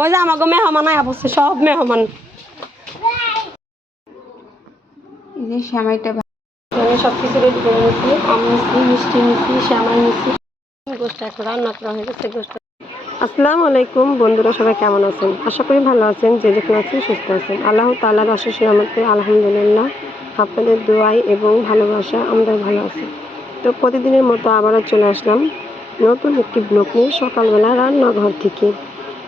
ওই যে আমাকে মেহমান আয়া সব মেহমান। এই যে সেমাইটা আমি সব কিছু রেডি করে নিচ্ছি আম নিচ্ছি মিষ্টি এখন রান্না করা হয়ে গেছে আসসালামু আলাইকুম বন্ধুরা সবাই কেমন আছেন? আশা করি ভালো আছেন যে যেখানে আছেন সুস্থ আছেন। আল্লাহ তাল্লাহর আশিস রহমতে আলহামদুলিল্লাহ আপনাদের দোয়াই এবং ভালোবাসা আমরা ভালো আছি। তো প্রতিদিনের মতো আবারও চলে আসলাম নতুন একটি ব্লগ নিয়ে সকালবেলা রান্নাঘর থেকে।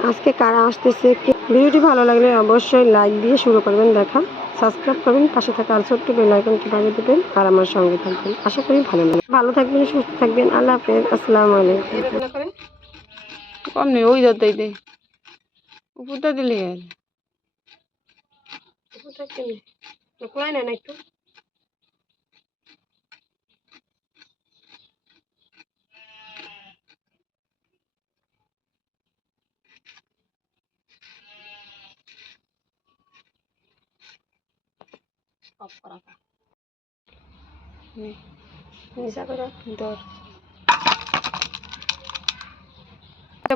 আজকে কারা আসতেছে কি- ভিডিওটি ভালো লাগলে অবশ্যই লাইক দিয়ে শুরু করবেন দেখা। সাবস্ক্রাইব করবেন পাশে থাকা আর ছোট্ট বেল আইকনটি বাজিয়ে দেবেন আর আমার সঙ্গে থাকবেন। আশা করি ভালো লাগবে। ভালো থাকবেন সুস্থ থাকবেন আল্লাহ হাফেজ আসসালামু আলাইকুম। কম নেই ওই দরটাই দে উপরটা দিলে আর? একটু। অফ করা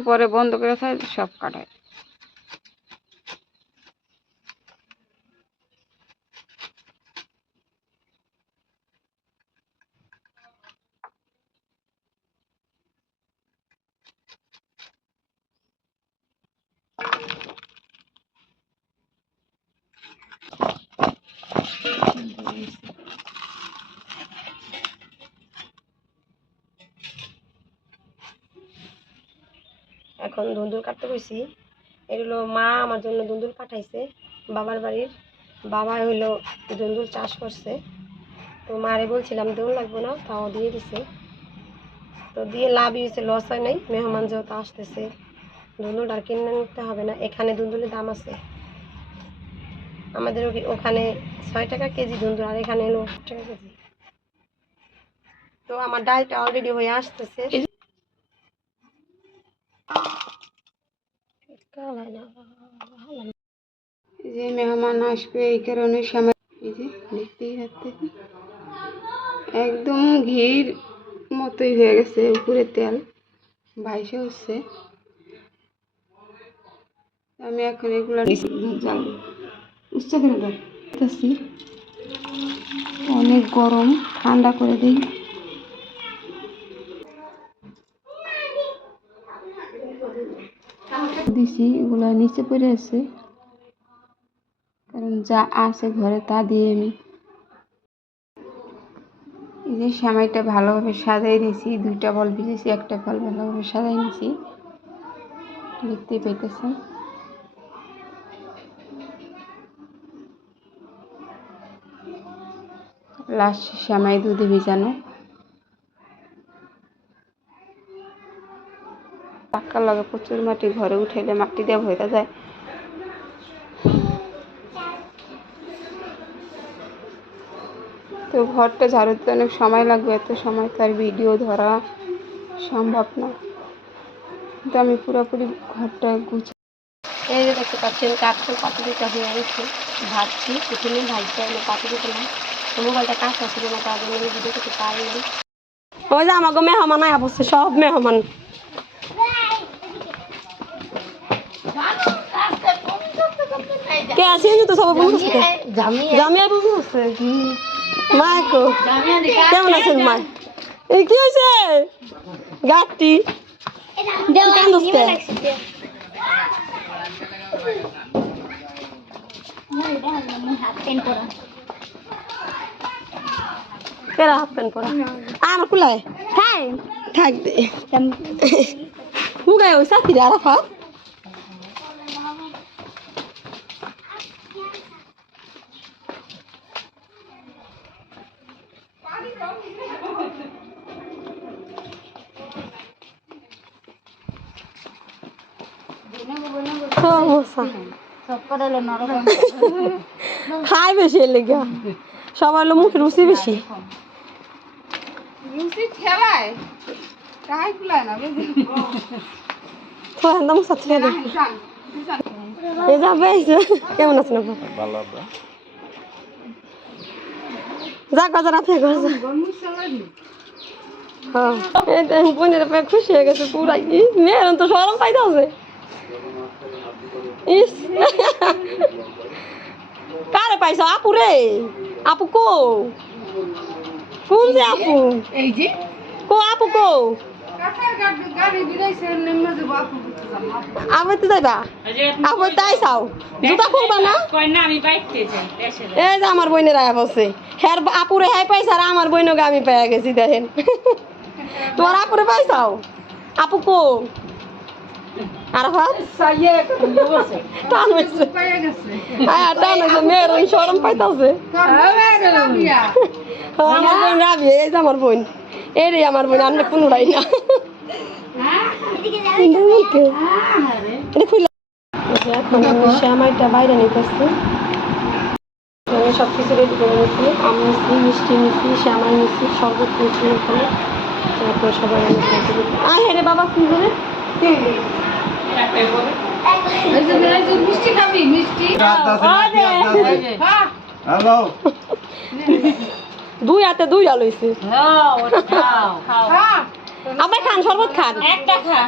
পরে বন্ধ করে থাকে সব কাটায় এখন দুন্দুল কাটতে বসি। এগুলো মা আমার জন্য দুন্দুল পাঠাইছে বাবার বাড়ির। বাবা হইল দুন্দুল চাষ করছে। তো মারে বলছিলাম দোল লাগবে না, তাও দিয়ে দিছে। তো দিয়ে লাভই হয়েছে লস হয় নাই। মেহমান যেহেতু আসতেছে দুন্দুল আর কিনে নিতে হবে না। এখানে দুন্দুলের দাম আছে। আমাদের ওখে- ওখানে ছয় টাকা কেজি দুন্দুল আর এখানে এলো আট টাকা কেজি। তো আমার ডালটা অলরেডি হয়ে আসতেছে। যে মেহমান আসবে এই কারণে সেমাই এই যে দেখতেই একদম ঘির মতোই হয়ে গেছে উপরে তেল ভাইসে হচ্ছে। আমি এখন এগুলো জ্বালবো উচ্চ করে দেখতেছি। অনেক গরম, ঠান্ডা করে দিই। দিছি, এগুলো নিচে পড়ে আছে। কারণ যা আছে ঘরে তা দিয়ে আমি এই যে সেমাইটা ভালোভাবে সাজাই নিয়েছি দুইটা বল ভিজেছি, একটা বল ভালোভাবে সাজাই নিয়েছি দেখতেই পাইতেছেন। লাস্ট সেমাই দুধে ভিজানো। পাক্কা লাগে প্রচুর মাটি ঘরে উঠাইলে মাটি দিয়ে ভরে যায়। তো ঘরটা ঝাড়ু দিতে অনেক সময় লাগবে, এত সময় তার ভিডিও ধরা সম্ভব না। কিন্তু আমি পুরোপুরি ঘরটা গুছ এই যে দেখতে পাচ্ছেন, কাঠের পাতুরিটা হয়ে গেছে ভাবছি উঠুনে ভাজতে হলে পাতুরি করলাম তো মোবাইলটা কাজ ছিল না তার জন্য আমি ভিডিও করতে পারিনি ওই যে আমাকে মেহমান আয়া বসছে সব মেহমান কে আছে তো সবাই বন্ধু জামিয়া। বন্ধু আছে? মায়কো কেমন আছেন মা এই কি হয়েছে গাছটি কান্দুসকে কেরা। হাফ প্যান্ট পরা আমার কুলায় হ্যাঁ থাক দে হুগায় ওই সাথী আরাফা খাই বেশি লেগে সবার হলো মুখে রুচি বেশি লুচি খেলায়? কাহাই খুলায় না বুঝলি তো একদম সাথে দে এই যাবে। কেমন আছেন আপনি যা গজা হ্যাঁ। বোনের পেয়ে খুশি হয়ে গেছে পুরাই। মেয়ের তো সরম পাইতে আছে ইস। কারে পাইছ আপু রে? আপু কো? কোন যে আপু? এই যে? কো আপু কো। তো যাইবা তাই চাও। জুতা খুলবা না? এই যে আমার বোনের আয়া বসে। হ্যার আপুরে হাই পাইছে আর আমার বোনকে আমি পেয়ে গেছি দেখেন। তোমার আপুরে পাইছাও আপু কো? আর হাত? টান হয়েছে হ্যাঁ হয়েছে মেয়ের পাইতাছে। আমার বোন রাবি এই যে আমার বোন। এই রে আমার বোন আনলে পুনরাই না। এটা খুলে এই যে এখন আমি শ্যামাইটা বাইরে নিতেছি। আমি সব কিছু রেডি করে নিচ্ছি আম নিচ্ছি মিষ্টি নিচ্ছি শ্যামাই নিচ্ছি শরবত নিচ্ছি ওখানে তারপর সবাই আমি খাইতে দিচ্ছি রে বাবা কি করে? মিষ্টি খাবি মিষ্টি। হ্যাঁ। হ্যালো। দুই হাতে দুই আলো হইছে। আবার খান শরবত খান। একটা খা।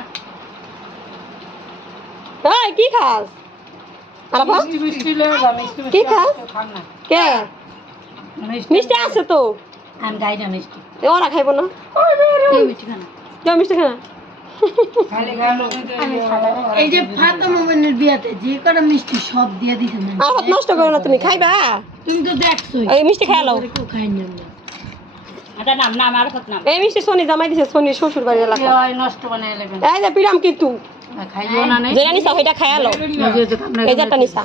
হ্যাঁ কি খাস? কি খাস? কে? মিষ্টি। আছে তো। আমি গাই না মিষ্টি। এ ওরা খাইব না। মিষ্টি খানা। এই যে ফাতা মোমেনের বিয়াতে যে কটা মিষ্টি সব দিয়ে দিছে না। আর হাত নষ্ট করো না তুমি খাইবা? তুমি তো দেখছ এই মিষ্টি খাই লাও কেউ খাই না। আমরা। নাম নাম আর কত নাম? এই মিষ্টি সোনি জামাই দিছে সোনি শ্বশুর বাড়ির এলাকা। ওই নষ্ট বানাই লাগবে এই যে পিরাম কিন্তু খাইও না নেই যেটা নিছা সেটা খাইয়া লও। এই যেটা নিছা।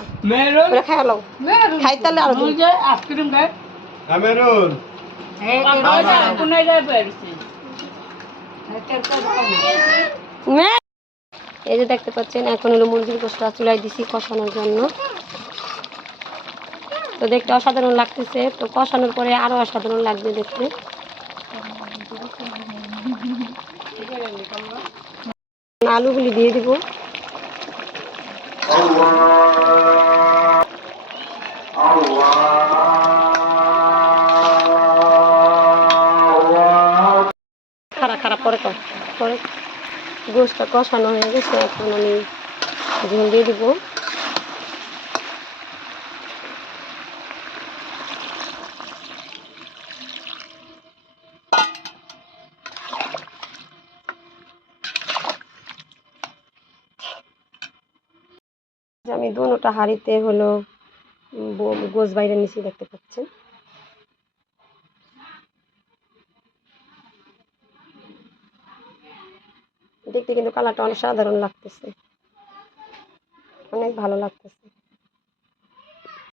ওটা খাইয়া লও। মেরুন। খাইতালে আরও দিন যে আইসক্রিম গায় ক্যামেরুন এই কোনায় যায় বেরিয়েছে মে- এই যে দেখতে পাচ্ছেন, এখন হলো মুরগির গোষ্ঠটা চুলাই দিছি কষানোর জন্য। তো দেখতে অসাধারণ লাগতেছে। তো কষানোর পরে আরও অসাধারণ লাগবে দেখতে। আলুগুলি দিয়ে দিব। পরে পরে গোষ্ঠটা কষানো হয়ে গেছে, এখন আমি ঝোল দিয়ে দিব। আমি দুটা হাঁড়িতে হলো গোস বাইরে নিচে দেখতে পাচ্ছেন। দেখতে কিন্তু কালারটা অনেক সাধারণ লাগতেছে। অনেক ভালো লাগতেছে।